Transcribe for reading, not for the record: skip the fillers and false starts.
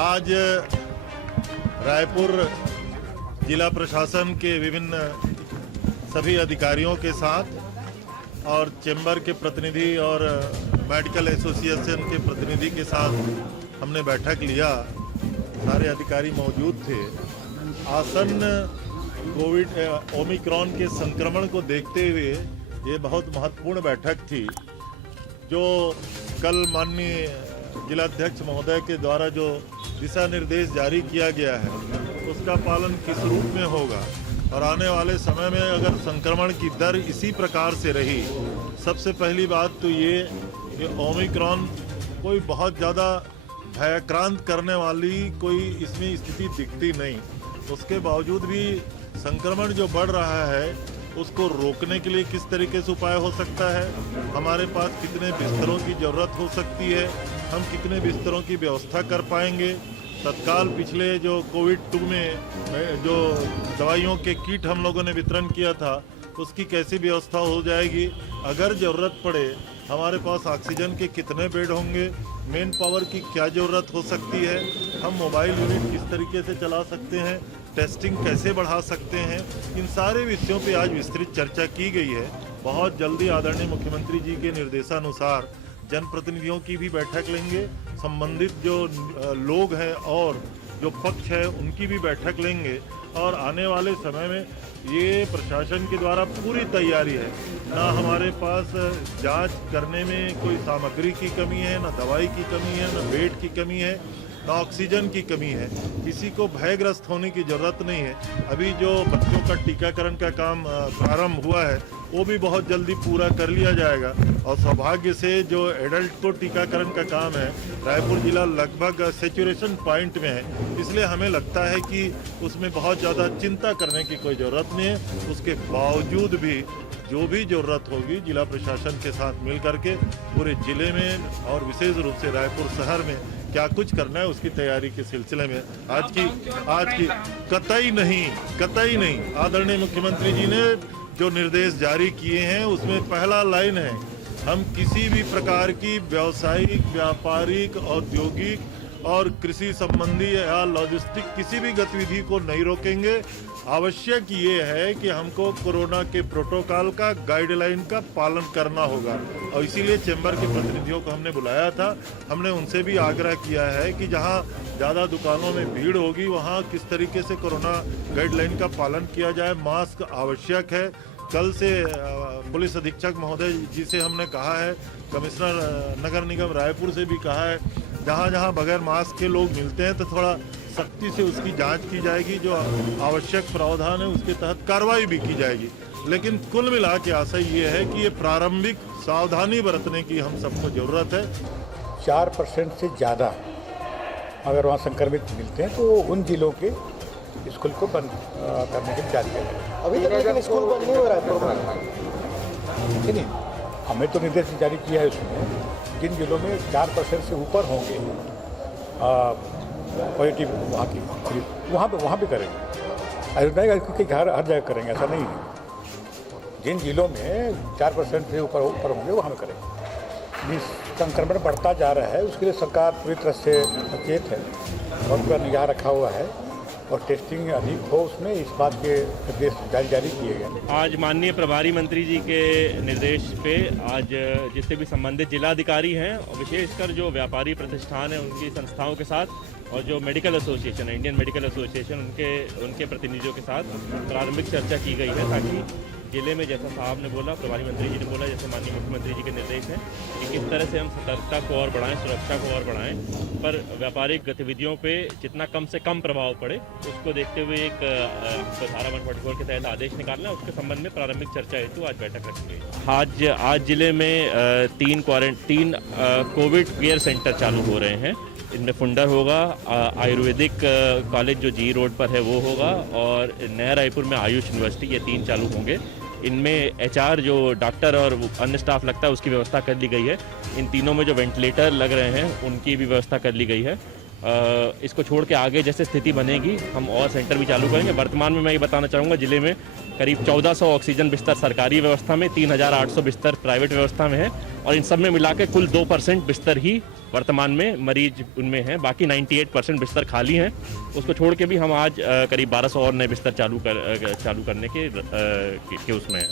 आज रायपुर जिला प्रशासन के विभिन्न सभी अधिकारियों के साथ और चैम्बर के प्रतिनिधि और मेडिकल एसोसिएशन के प्रतिनिधि के साथ हमने बैठक लिया। सारे अधिकारी मौजूद थे। आसन्न कोविड ओमिक्रॉन के संक्रमण को देखते हुए ये बहुत महत्वपूर्ण बैठक थी। जो कल माननीय जिलाध्यक्ष महोदय के द्वारा जो दिशा निर्देश जारी किया गया है उसका पालन किस रूप में होगा और आने वाले समय में अगर संक्रमण की दर इसी प्रकार से रही, सबसे पहली बात तो ये कि ओमिक्रॉन कोई बहुत ज़्यादा भयक्रांत करने वाली कोई इसमें स्थिति दिखती नहीं। उसके बावजूद भी संक्रमण जो बढ़ रहा है उसको रोकने के लिए किस तरीके से उपाय हो सकता है, हमारे पास कितने बिस्तरों की ज़रूरत हो सकती है, हम कितने बिस्तरों की व्यवस्था कर पाएंगे। तत्काल पिछले जो कोविड-2 में जो दवाइयों के किट हम लोगों ने वितरण किया था उसकी कैसी व्यवस्था हो जाएगी। अगर ज़रूरत पड़े हमारे पास ऑक्सीजन के कितने बेड होंगे, मेन पावर की क्या ज़रूरत हो सकती है, हम मोबाइल यूनिट किस तरीके से चला सकते हैं, टेस्टिंग कैसे बढ़ा सकते हैं। इन सारे विषयों पे आज विस्तृत चर्चा की गई है। बहुत जल्दी आदरणीय मुख्यमंत्री जी के निर्देशानुसार जनप्रतिनिधियों की भी बैठक लेंगे, संबंधित जो लोग हैं और जो पक्ष है उनकी भी बैठक लेंगे और आने वाले समय में ये प्रशासन के द्वारा पूरी तैयारी है। ना हमारे पास जांच करने में कोई सामग्री की कमी है, ना दवाई की कमी है, ना बेड की कमी है, ना ऑक्सीजन की कमी है। किसी को भयग्रस्त होने की ज़रूरत नहीं है। अभी जो बच्चों का टीकाकरण का काम प्रारंभ हुआ है वो भी बहुत जल्दी पूरा कर लिया जाएगा और सौभाग्य से जो एडल्ट को टीकाकरण का काम है रायपुर जिला लगभग सैचुरेशन पॉइंट में है, इसलिए हमें लगता है कि उसमें बहुत ज़्यादा चिंता करने की कोई ज़रूरत नहीं है। उसके बावजूद भी जो भी ज़रूरत होगी जिला प्रशासन के साथ मिल करके पूरे ज़िले में और विशेष रूप से रायपुर शहर में क्या कुछ करना है उसकी तैयारी के सिलसिले में आज की कतई नहीं आदरणीय मुख्यमंत्री जी ने जो निर्देश जारी किए हैं उसमें पहला लाइन है, हम किसी भी प्रकार की व्यावसायिक, व्यापारिक, औद्योगिक और कृषि संबंधी या लॉजिस्टिक किसी भी गतिविधि को नहीं रोकेंगे। आवश्यक ये है कि हमको कोरोना के प्रोटोकॉल का, गाइडलाइन का पालन करना होगा और इसीलिए चैम्बर के प्रतिनिधियों को हमने बुलाया था। हमने उनसे भी आग्रह किया है कि जहां ज़्यादा दुकानों में भीड़ होगी वहां किस तरीके से कोरोना गाइडलाइन का पालन किया जाए। मास्क आवश्यक है। कल से पुलिस अधीक्षक महोदय जी से हमने कहा है, कमिश्नर नगर निगम रायपुर से भी कहा है, जहां जहां बगैर मास्क के लोग मिलते हैं तो थोड़ा सख्ती से उसकी जांच की जाएगी। जो आवश्यक प्रावधान है उसके तहत कार्रवाई भी की जाएगी। लेकिन कुल मिला के आशय ये है कि ये प्रारंभिक सावधानी बरतने की हम सबको ज़रूरत है। 4% से ज़्यादा अगर वहाँ संक्रमित मिलते हैं तो उन जिलों के स्कूल को बंद करने के विचार किया जाएगा। अभी तक लेकिन स्कूल बंद नहीं हो रहा है। नहीं, हमें तो निर्देश जारी किया है उसमें जिन जिलों में 4% से ऊपर होंगे पॉजिटिव वहाँ पे करेंगे। ऐसा नहीं क्योंकि हर जगह करेंगे, ऐसा नहीं है। जिन जिलों में 4% से ऊपर होंगे वहाँ पे करेंगे। संक्रमण बढ़ता जा रहा है उसके लिए सरकार पूरी तरह से सचेत है और पूरा निगाह रखा हुआ है और टेस्टिंग अधिक हो उसमें इस बात के निर्देश जारी किए गए। आज माननीय प्रभारी मंत्री जी के निर्देश पे आज जितने भी संबंधित जिलाधिकारी हैं और विशेषकर जो व्यापारी प्रतिष्ठान है उनकी संस्थाओं के साथ और जो मेडिकल एसोसिएशन है, इंडियन मेडिकल एसोसिएशन, उनके प्रतिनिधियों के साथ प्रारंभिक चर्चा की गई है ताकि जिले में, जैसा साहब ने बोला, प्रभारी मंत्री जी ने बोला, जैसे माननीय मुख्यमंत्री जी के निर्देश हैं कि किस तरह से हम सतर्कता को और बढ़ाएं, सुरक्षा को और बढ़ाएं, पर व्यापारिक गतिविधियों पे जितना कम से कम प्रभाव पड़े उसको देखते हुए एक धारा 144 के तहत आदेश निकालना है। उसके संबंध में प्रारंभिक चर्चा हेतु आज बैठक रखी गई। आज जिले में 3 कोविड केयर सेंटर चालू हो रहे हैं। इनमें फुंडर होगा, आयुर्वेदिक कॉलेज जो जी रोड पर है वो होगा और नया रायपुर में आयुष यूनिवर्सिटी, ये 3 चालू होंगे। इनमें HR जो डॉक्टर और अन्य स्टाफ लगता है उसकी व्यवस्था कर ली गई है। इन तीनों में जो वेंटिलेटर लग रहे हैं उनकी भी व्यवस्था कर ली गई है इसको छोड़ के आगे जैसे स्थिति बनेगी हम और सेंटर भी चालू करेंगे। वर्तमान में मैं ये बताना चाहूँगा जिले में करीब 1400 ऑक्सीजन बिस्तर सरकारी व्यवस्था में, 3800 बिस्तर प्राइवेट व्यवस्था में है और इन सब में मिला के कुल 2% बिस्तर ही वर्तमान में मरीज उनमें हैं, बाकी 98% बिस्तर खाली हैं। उसको छोड़ के भी हम आज करीब 1200 और नए बिस्तर चालू करने के उसमें हैं।